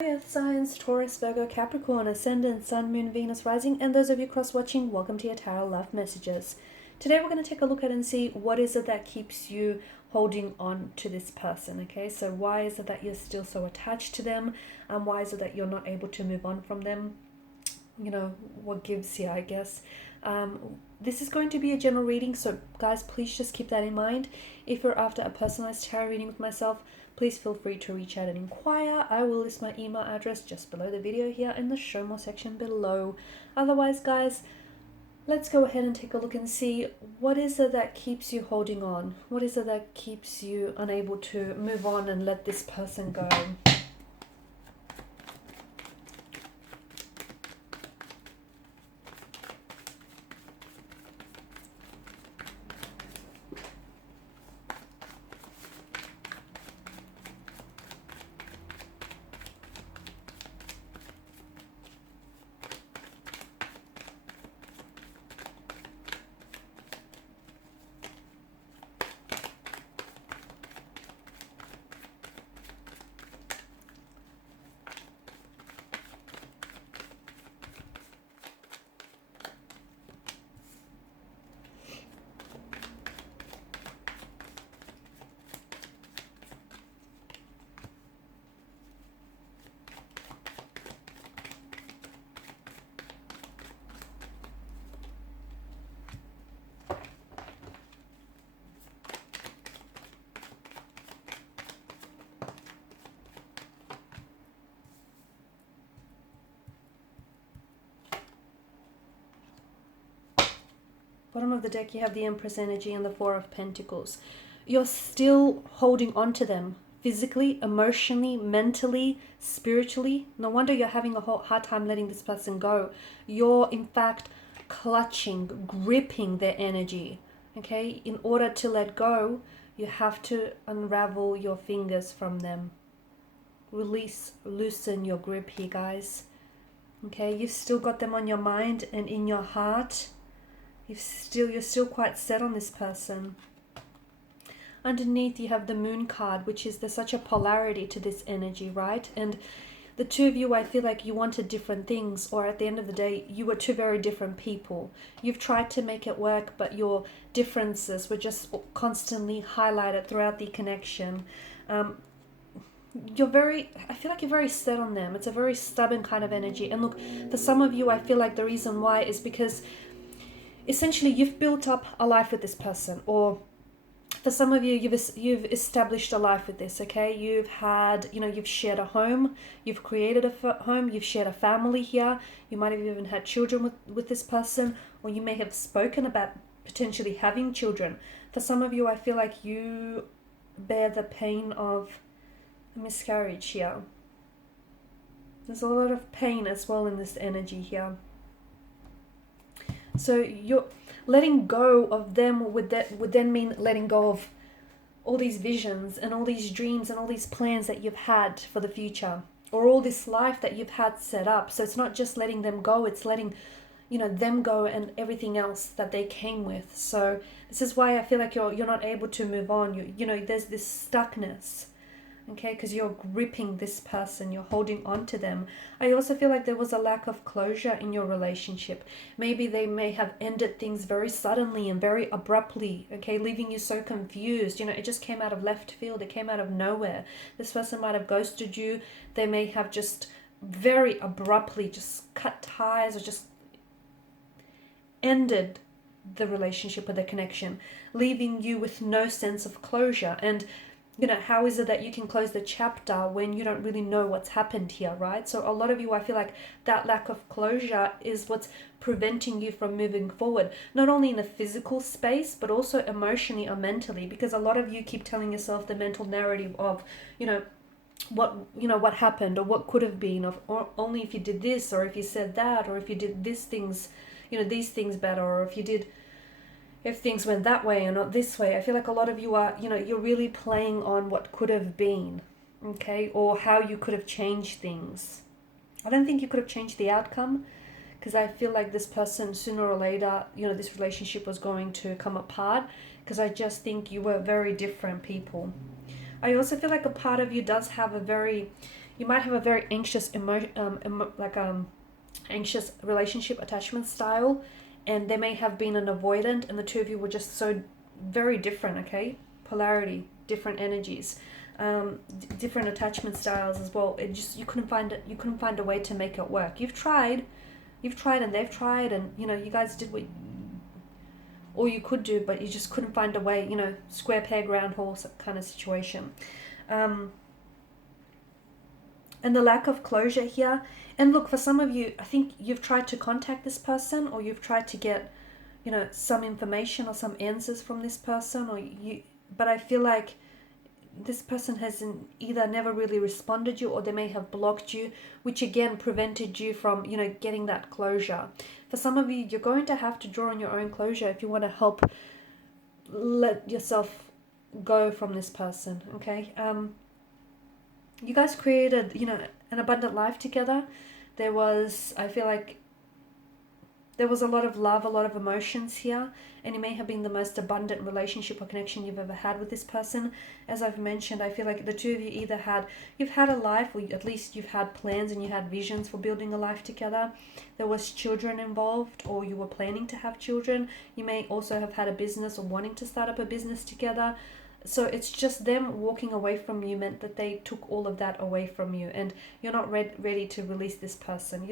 Earth signs, Taurus, Virgo, Capricorn, Ascendant, Sun, Moon, Venus, Rising, and those of you cross-watching, welcome to your Tarot Love Messages. Today we're going to take a look at and see what is it that keeps you holding on to this person, okay? So why is it that you're still so attached to them? And why is it that you're not able to move on from them? You know, what gives here, I guess. This is going to be a general reading, so guys, please just keep that in mind. If you're after a personalized tarot reading with myself, please feel free to reach out and inquire. I will list my email address just below the video here in the show more section below. Otherwise, guys, let's go ahead and take a look and see what is it that keeps you holding on? What is it that keeps you unable to move on and let this person go? Bottom of the deck, you have the Empress energy and the Four of Pentacles. You're still holding on to them physically, emotionally, mentally, spiritually. No wonder you're having a hard time letting this person go. You're, in fact, clutching, gripping their energy. Okay? In order to let go, you have to unravel your fingers from them. Release, loosen your grip here, guys. Okay? You've still got them on your mind and in your heart. You're still quite set on this person. Underneath you have the Moon card, which is there's such a polarity to this energy, right? And the two of you, I feel like you wanted different things, or at the end of the day, you were two very different people. You've tried to make it work, but your differences were just constantly highlighted throughout the connection. I feel like you're very set on them. It's a very stubborn kind of energy. And look, for some of you, I feel like the reason why is because essentially you've built up a life with this person, or for some of you, you've established a life with this, okay? You've shared a home, you've created a home, you've shared a family here, you might have even had children with this person, or you may have spoken about potentially having children. For some of you, I feel like you bear the pain of a miscarriage here. There's a lot of pain as well in this energy here. So you're letting go of them would then mean letting go of all these visions and all these dreams and all these plans that you've had for the future, or all this life that you've had set up. So it's not just letting them go, it's letting them go and everything else that they came with. So this is why I feel like you're not able to move on. There's this stuckness. Okay, because you're gripping this person, you're holding on to them. I also feel like there was a lack of closure in your relationship. Maybe they may have ended things very suddenly and very abruptly, okay, leaving you so confused. It just came out of left field, it came out of nowhere. This person might have ghosted you. They may have just very abruptly just cut ties or just ended the relationship or the connection, leaving you with no sense of closure. And how is it that you can close the chapter when you don't really know what's happened here, right? So a lot of you, I feel like that lack of closure is what's preventing you from moving forward, not only in a physical space, but also emotionally or mentally, because a lot of you keep telling yourself the mental narrative of, what happened or what could have been, or only if you did this, or if you said that, or if you did these things better, or if things went that way and not this way. I feel like a lot of you are, you're really playing on what could have been, okay, or how you could have changed things. I don't think you could have changed the outcome, because I feel like this person, sooner or later, this relationship was going to come apart, because I just think you were very different people. I also feel like a part of you does have a very, You might have a very anxious anxious relationship attachment style, and there may have been an avoidant, and the two of you were just so very different. Okay, polarity, different energies, different attachment styles as well. It just you couldn't find a way to make it work. You've tried, and they've tried, and you guys did what all you could do, but you just couldn't find a way. Square peg round hole kind of situation. And the lack of closure here. And look, for some of you, I think you've tried to contact this person, or you've tried to get, some information or some answers from this person, but I feel like this person has either never really responded you, or they may have blocked you, which again prevented you from, getting that closure. For some of you, you're going to have to draw on your own closure if you want to help let yourself go from this person, okay? You guys created, an abundant life together. I feel like there was a lot of love, a lot of emotions here, and it may have been the most abundant relationship or connection you've ever had with this person. As I've mentioned, I feel like the two of you you've had a life, or at least you've had plans and you had visions for building a life together. There was children involved, or you were planning to have children. You may also have had a business or wanting to start up a business together. So it's just them walking away from you meant that they took all of that away from you, and you're not ready to release this person.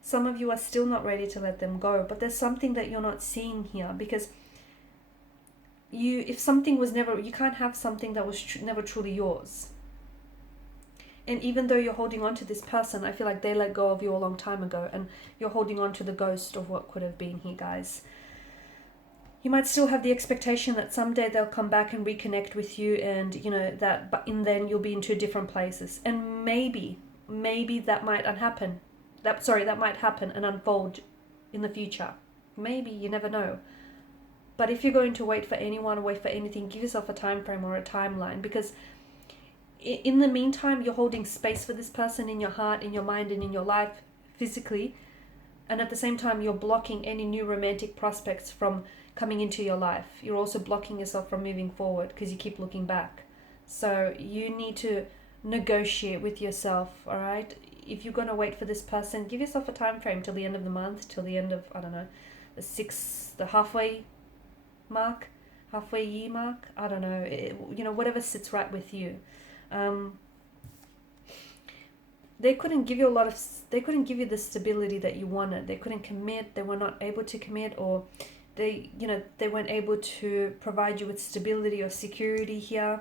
Some of you are still not ready to let them go, but there's something that you're not seeing here, because if something was never, you can't have something that was never truly yours. And even though you're holding on to this person, I feel like they let go of you a long time ago, and you're holding on to the ghost of what could have been here, guys. You might still have the expectation that someday they'll come back and reconnect with you, and but then you'll be in two different places, and maybe that might happen. That might happen and unfold in the future. Maybe, you never know. But if you're going to wait for anyone or wait for anything, give yourself a time frame or a timeline, because in the meantime, you're holding space for this person in your heart, in your mind, and in your life physically, and at the same time, you're blocking any new romantic prospects from coming into your life. You're also blocking yourself from moving forward because you keep looking back. So you need to negotiate with yourself, all right? If you're going to wait for this person, give yourself a time frame till the end of the month, till the end of, I don't know, the halfway year mark. I don't know, whatever sits right with you. They couldn't give you the stability that you wanted. They couldn't commit. They were not able to commit, or they weren't able to provide you with stability or security here.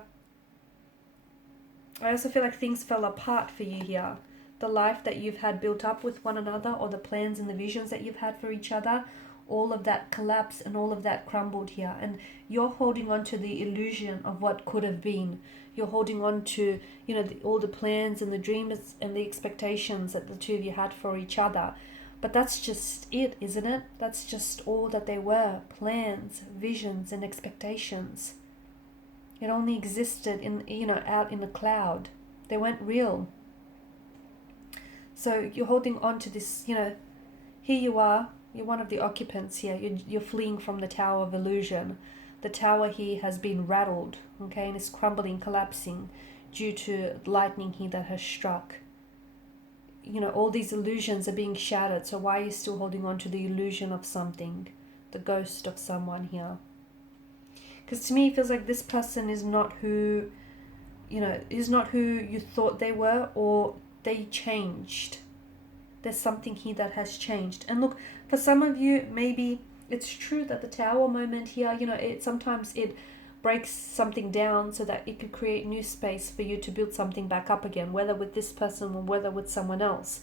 I also feel like things fell apart for you here. The life that you've had built up with one another, or the plans and the visions that you've had for each other, all of that collapsed and all of that crumbled here. And you're holding on to the illusion of what could have been. You're holding on to, all the plans and the dreams and the expectations that the two of you had for each other. But that's just it, isn't it? That's just all that they were. Plans, visions, and expectations. It only existed out in the cloud. They weren't real. So you're holding on to this, here you are. You're one of the occupants here. You're fleeing from the tower of illusion. The tower here has been rattled, okay, and is crumbling, collapsing due to lightning here that has struck. All these illusions are being shattered. So why are you still holding on to the illusion of something? The ghost of someone here. Because to me, it feels like this person is not who you thought they were, or they changed. There's something here that has changed. And look, for some of you, maybe it's true that the tower moment here, sometimes it breaks something down so that it could create new space for you to build something back up again, whether with this person or whether with someone else.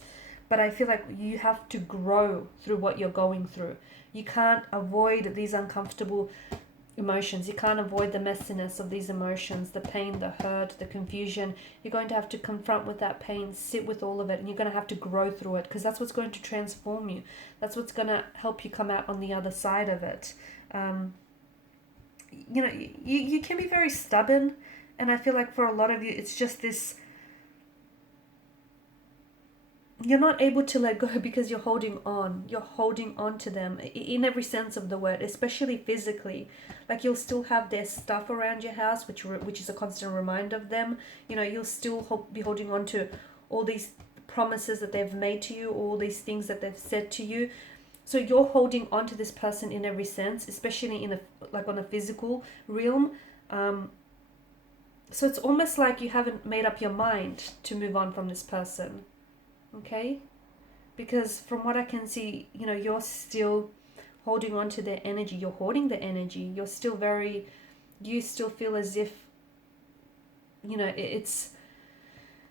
But I feel like you have to grow through what you're going through. You can't avoid these uncomfortable emotions. You can't avoid the messiness of these emotions, the pain, the hurt, the confusion. You're going to have to confront with that pain, sit with all of it, and you're going to have to grow through it, because that's what's going to transform you. That's what's going to help you come out on the other side of it. You can be very stubborn, and I feel like for a lot of you, it's just this, you're not able to let go because you're holding on. You're holding on to them in every sense of the word, especially physically. Like you'll still have their stuff around your house, which is a constant reminder of them. You know, you'll still be holding on to all these promises that they've made to you, all these things that they've said to you. So you're holding on to this person in every sense, especially in on a physical realm. So it's almost like you haven't made up your mind to move on from this person. Okay? Because from what I can see, you know, you're still holding on to their energy. You're hoarding the energy. You're still you still feel as if, you know, it's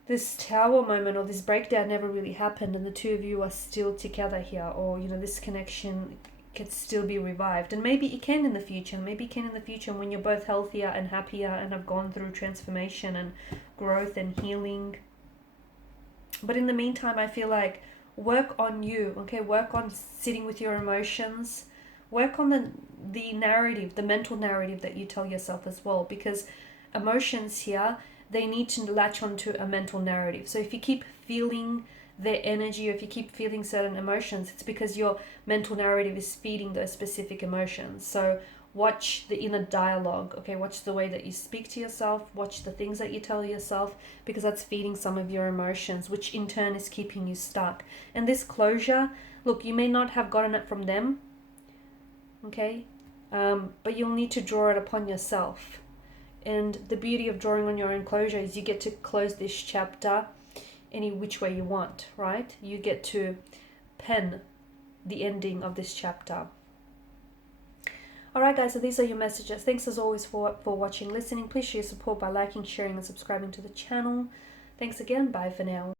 this tower moment or this breakdown never really happened and the two of you are still together here, or, you know, this connection can still be revived. And maybe it can in the future. Maybe it can in the future when you're both healthier and happier and have gone through transformation and growth and healing. But in the meantime, I feel like work on you, okay? Work on sitting with your emotions. Work on the narrative, the mental narrative that you tell yourself as well, because emotions here, they need to latch onto a mental narrative. So if you keep feeling their energy, or if you keep feeling certain emotions, it's because your mental narrative is feeding those specific emotions. So watch the inner dialogue, okay? Watch the way that you speak to yourself, watch the things that you tell yourself, because that's feeding some of your emotions, which in turn is keeping you stuck. And this closure, look, you may not have gotten it from them, okay? But you'll need to draw it upon yourself. And the beauty of drawing on your own closure is you get to close this chapter any which way you want, right? You get to pen the ending of this chapter. Alright guys, so these are your messages. Thanks as always for watching, listening. Please show your support by liking, sharing and subscribing to the channel. Thanks again. Bye for now.